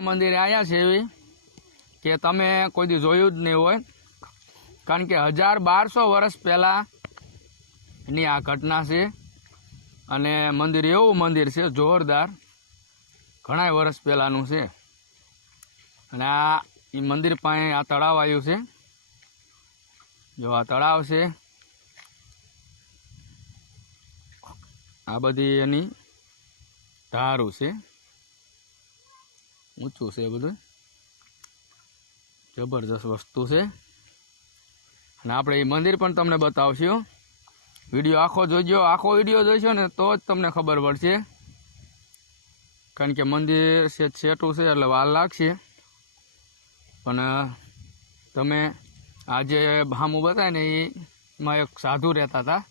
એવા મંદિરે આવ્યા છે એવી કે તમે કોઈ દી જોયું જ નહીં હોય. કારણ કે હજાર બારસો વર્ષ પહેલાં ની આ ઘટના છે અને મંદિર એવું મંદિર છે, જોરદાર. ઘણા વર્ષ પહેલાંનું છે. અને આ એ મંદિર પાસે આ તળાવ આવ્યું છે. જો આ તળાવ છે, આ બધી એની ધારું છે. ઊંચું છે બધું. જબરજસ્ત વસ્તુ છે. અને આપણે એ મંદિર પણ તમને બતાવશું વીડિયો આખો જોજો, આખો વીડિયો જોઈશો ને તો જ તમને ખબર પડશે. કારણ કે મંદિર છે, છેટું છે, એટલે વાર લાગશે. પણ, તમે આ જે હામું બતાવે ને એમાં એક સાધુ રહેતા હતા.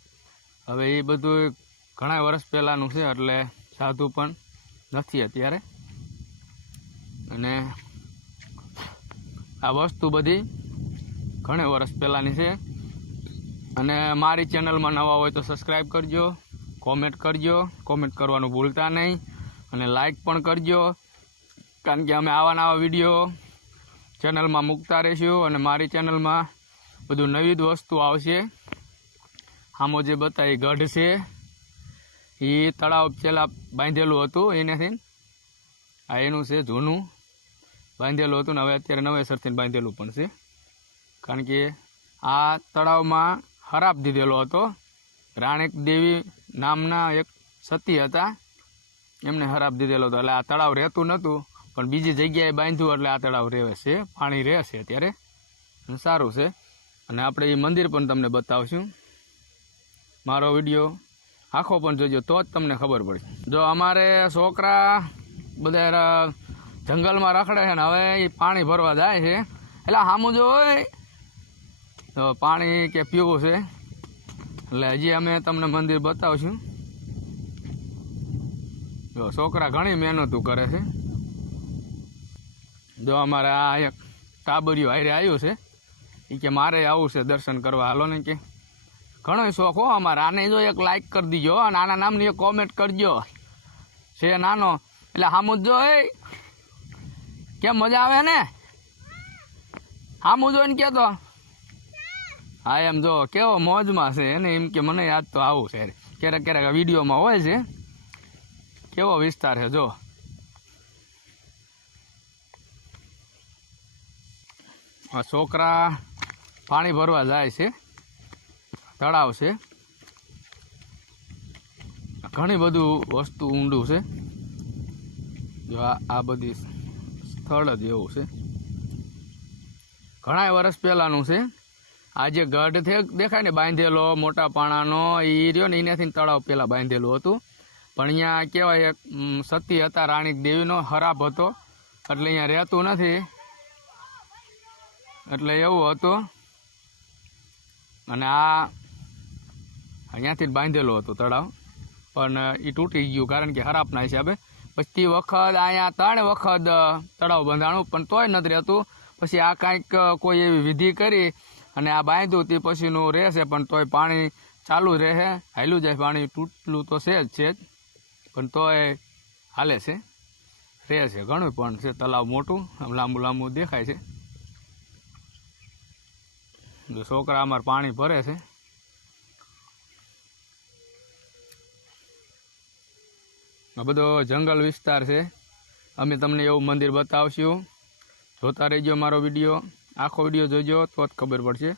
હવે એ બધું ઘણા વર્ષ પહેલાંનું છે, એટલે સાધુ પણ નથી અત્યારે. અને આ વસ્તુ બધી ઘણા વર્ષ પહેલાંની છે. અને મારી ચેનલમાં નવા હોય તો સબસ્ક્રાઈબ કરજો, કોમેન્ટ કરજો, કોમેન્ટ કરવાનું ભૂલતા નહીં, અને લાઈક પણ કરજો, કારણ કે અમે આવા નવા વીડિયો ચેનલમાં મૂકતા રહીશું અને મારી ચેનલમાં બધું નવી જ વસ્તુ આવશે. આમો જે બતાવી ગઢ છે. એ તળાવ પેલા બાંધેલું હતું, એનાથી આ એનું છે જૂનું. બાંધેલું હતું ને હવે અત્યારે નવેસરથી બાંધેલું પણ છે. કારણ કે આ તળાવમાં હરાપ દીધેલો હતો. રાણેક દેવી નામના એક સતી હતા. એમને હરાપ દીધેલો હતો. એટલે આ તળાવ રહેતું નહોતું, પણ બીજી જગ્યાએ બાંધ્યું એટલે આ તળાવ રહે છે, પાણી રહે છે અત્યારે. સારું છે. અને આપણે એ મંદિર પણ તમને બતાવશું. મારો વીડિયો આખો પણ જોજો, તો જ તમને ખબર પડશે. જો અમારે છોકરા બધા જંગલમાં રખડે છે ને હવે એ પાણી ભરવા જાય છે. એટલે સામું જો તો પાણી કે પીવું છે. એટલે હજી અમે તમને મંદિર બતાવશું. જો છોકરા ઘણી મહેનતું કરે છે. જો અમારે આ એક ટાબરિયું હારે આવ્યું છે. એ કે મારે આવું છે દર્શન કરવા. હાલો ને કે. ઘણો શોખ હો અમારે. આને જો એક લાઈક કરી દીજો અને આના નામની એક કોમેન્ટ કરજો. છે નાનો. એટલે હામું જો એ કેમ મજા આવે ને? હામું જોઈને કહેતો. હા, એમ જો, કેવો મોજમાં છે એને એમ કે મને યાદ તો આવું છે. ક્યારેક ક્યારેક વિડીયોમાં હોય છે. કેવો વિસ્તાર છે, જો. આ છોકરા પાણી ભરવા જાય છે. તળાવ છે. ઘણી બધું વસ્તુ ઊંડું છે. જો આ બધી સ્થળ જ એવું છે. ઘણા વર્ષ પહેલાંનું છે. આ જે ગઢ દેખાય ને, બાંધેલો, મોટા પાણાનો એ રહ્યો ને એનાથી તળાવ પહેલાં બાંધેલું હતું. પણ અહીંયા કહેવાય એક સતી હતા, રાણી દેવીનો હરાબ હતો. એટલે અહીંયા રહેતું નથી. એટલે એવું હતું. અને આ અહીંયાથી જ બાંધેલો હતો તળાવ. પણ એ તૂટી ગયું કારણ કે હરાપના હિસાબે પછી વખત અહીંયા ત્રણ વખત, તળાવ બંધાણું, પણ તોય નથી રહેતું. પછી આ કાંઈક કોઈ એવી વિધિ કરી અને આ બાંધ્યું તે પછીનું રહેશે, પણ તોય પાણી ચાલુ રહે. હાલ્યું જાય, પાણી તૂટલું તો છે જ છે જ. પણ તોય હાલે છે. રહે છે ઘણું, પણ છે તળાવ મોટું લાંબુ લાંબુ દેખાય છે. જો છોકરા અમારે પાણી ભરે છે. આ બધો જંગલ વિસ્તાર છે. અમે તમને એવું મંદિર બતાવશું. જોતા રહેજો મારો વીડિયો. આખો વીડિયો જોજો તો જ ખબર પડશે.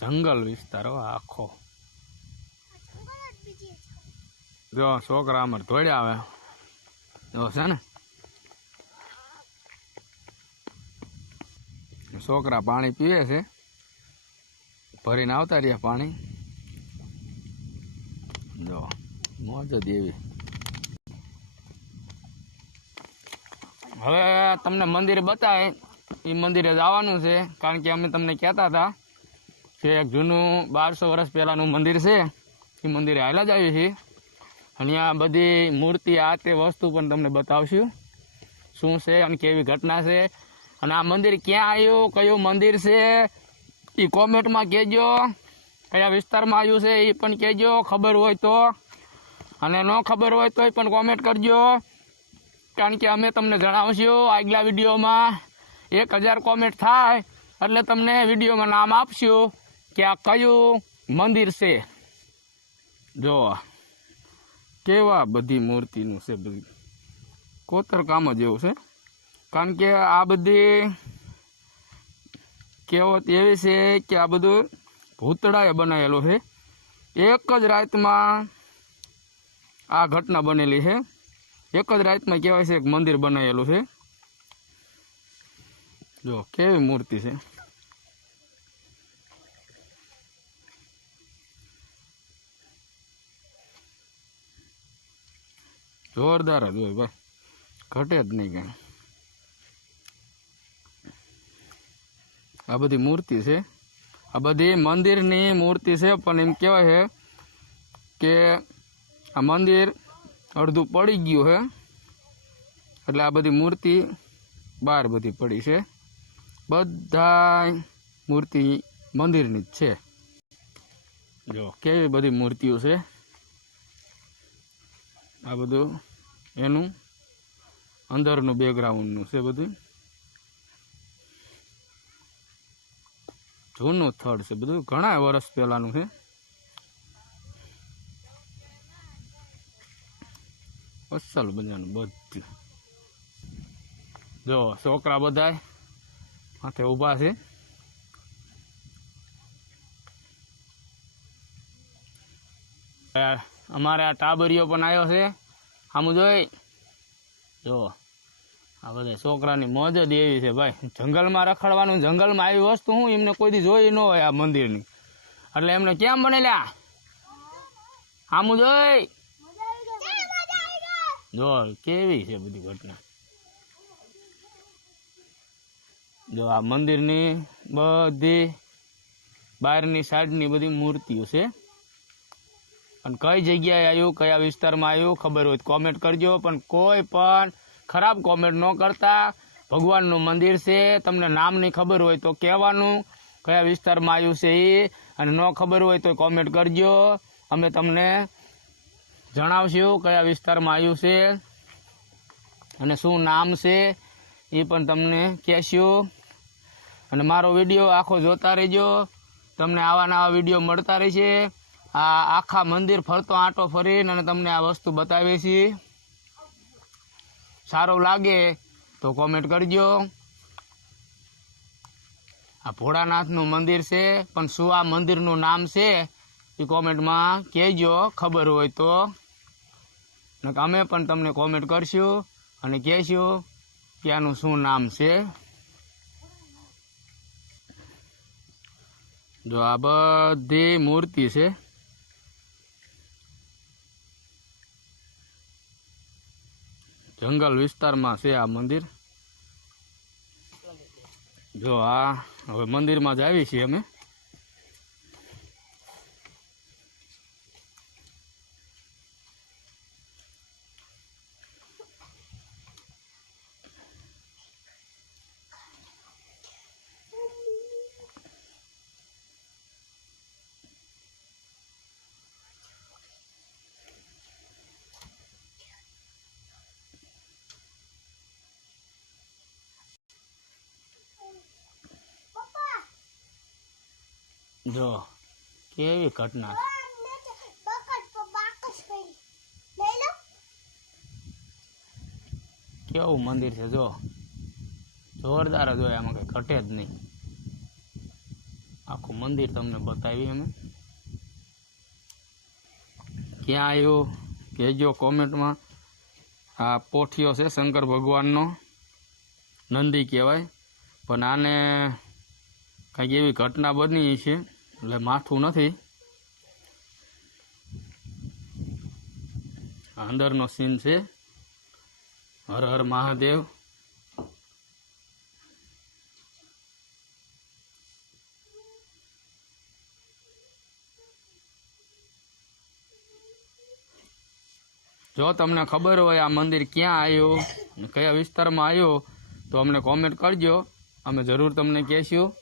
જંગલ વિસ્તાર આખો. જો, છોકરા અમારે ધોડ્યા આવે જો, છે ને? છોકરા પાણી પીવે છે. ભરીને આવતા રહ્યા પાણી જો હવે તમને મંદિર બતાવે એ મંદિરે જવાનું છે, કારણ કે અમે તમને કહેતા હતા કે એક જૂનું બારસો વર્ષ પહેલાંનું મંદિર છે એ મંદિરે હાલા જ આવી છે અને આ બધી મૂર્તિ, આ તે વસ્તુ પણ તમને બતાવશું. શું છે અને કેવી ઘટના છે, અને આ મંદિર ક્યાં આવ્યું, કયું મંદિર છે એ કોમેન્ટમાં કહેજો. કયા વિસ્તારમાં આવ્યું છે એ પણ કહેજો. ખબર હોય તો અને ન ખબર હોય તોય પણ કોમેન્ટ કરજો. કારણ કે અમે તમને જણાવશું આગલા વિડીયોમાં. એક હજાર કોમેન્ટ થાય, એટલે તમને વિડીયોમાં નામ આપશું કે આ કયું મંદિર છે. જો, કેવા બધી મૂર્તિનું છે બધી. કોતર કામ જ એવું છે. કારણ કે આ બધી કહેવત એવી છે કે આ બધું ભૂતળાએ બનાવેલું છે. એક જ રાતમાં આ ઘટના બનેલી છે એક જ રાતમાં કહેવાય છે એક મંદિર બનાવેલું છે જો કેવી મૂર્તિ છે જોરદાર જ હોય ભાઈ ઘટે જ નહીં કાંઈ આ બધી મૂર્તિ છે આ બધી મંદિરની મૂર્તિ છે પણ એમ કહેવાય છે કે આ મંદિર અડધું પડી ગયું છે એટલે આ બધી મૂર્તિ બહાર બધી પડી છે. બધા મૂર્તિ મંદિરની જ છે. જો. કેવી બધી મૂર્તિઓ છે? આ બધું એનું અંદરનું બેકગ્રાઉન્ડનું છે બધું. જૂનું સ્થળ છે બધું. ઘણા વર્ષ પહેલાંનું છે. અસલ બધાનું બધું. જો, છોકરા બધાય માથે ઊભા છે. અમારે આ ટાબરીઓ પણ આવ્યો છે. આમ જોઈ. જો, આ બધા છોકરાની મોજ જ એવી છે, ભાઈ. જંગલમાં રખડવાનું, જંગલમાં આવી વસ્તુ હું એમને કોઈ દી જોઈ ન હોય આ મંદિરની. એટલે એમને કેમ બનેલા? આમ જોઈ. જો, કેવી છે બધી ઘટના? જો, આ મંદિરની બધી બહારની સાઈડની બધી મૂર્તિઓ છે. અને કઈ જગ્યાએ આવ્યું, કયા વિસ્તારમાં આવ્યું, ખબર હોય કોમેન્ટ કરજો. પણ કોઈ પણ ખરાબ કોમેન્ટ ન કરતા. ભગવાનનું મંદિર છે, તમને નામની ખબર હોય તો કહેવાનું. કયા વિસ્તારમાં આવ્યું છે એ અને ન ખબર હોય તો કોમેન્ટ કરજો. અમે તમને જણાવશું કયા વિસ્તારમાં આવ્યું છે અને શું નામ છે એ પણ તમને કહેશો. અને મારો વીડિયો આખો જોતા રહેજો. તમને આવા નવા વીડિયો મળતા રહેશે. આ આખા મંદિર ફરતો આંટો ફરીને અને તમને આ વસ્તુ બતાવીએ છીએ. સારું લાગે તો કોમેન્ટ કરજો. આ ભોળાનાથનું મંદિર છે, પણ શું આ મંદિરનું નામ છે એ કોમેન્ટમાં કહેજો. ખબર હોય તો. અમે પણ તમને કોમેન્ટ કરશું અને કહેશું કે આનું શું નામ છે. જો આ બધી મૂર્તિ છે. જંગલ વિસ્તારમાં છે આ મંદિર. જો આ હવે મંદિરમાં જ આવી છીએ અમે. જો, કેવી ઘટના? કેવું મંદિર છે, જો? જોરદાર જ હોય, આમાં કઈ ઘટે જ નહીં. આખું મંદિર તમને બતાવી અમે. ક્યાં આવ્યું? કહેજો કોમેન્ટમાં. આ પોઠિયો છે, શંકર ભગવાનનો. નંદી કહેવાય. પણ આને કંઈક એવી ઘટના બની છે. એટલે માથું નથી. અંદરનો સીન છે. હર હર મહાદેવ. જો તમને ખબર હોય આ મંદિર ક્યાં આવ્યું કયા વિસ્તારમાં આવ્યું, તો અમને કોમેન્ટ કરજો. અમે જરૂર તમને કહેશું.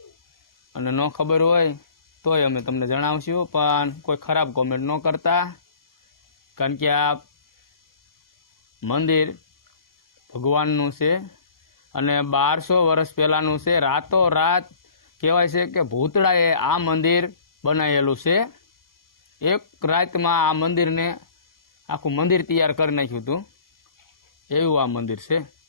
અને ન ખબર હોય તોય અમે તમને જણાવશું, પણ કોઈ ખરાબ કોમેન્ટ ન કરતા. કારણ કે આ મંદિર ભગવાનનું છે અને બારસો વર્ષ પહેલાંનું છે. રાતો રાત કહેવાય છે કે ભૂતળાએ આ મંદિર બનાવેલું છે. એક રાતમાં આ મંદિરને આખું મંદિર તૈયાર કરી નાખ્યું હતું. એવું આ મંદિર છે.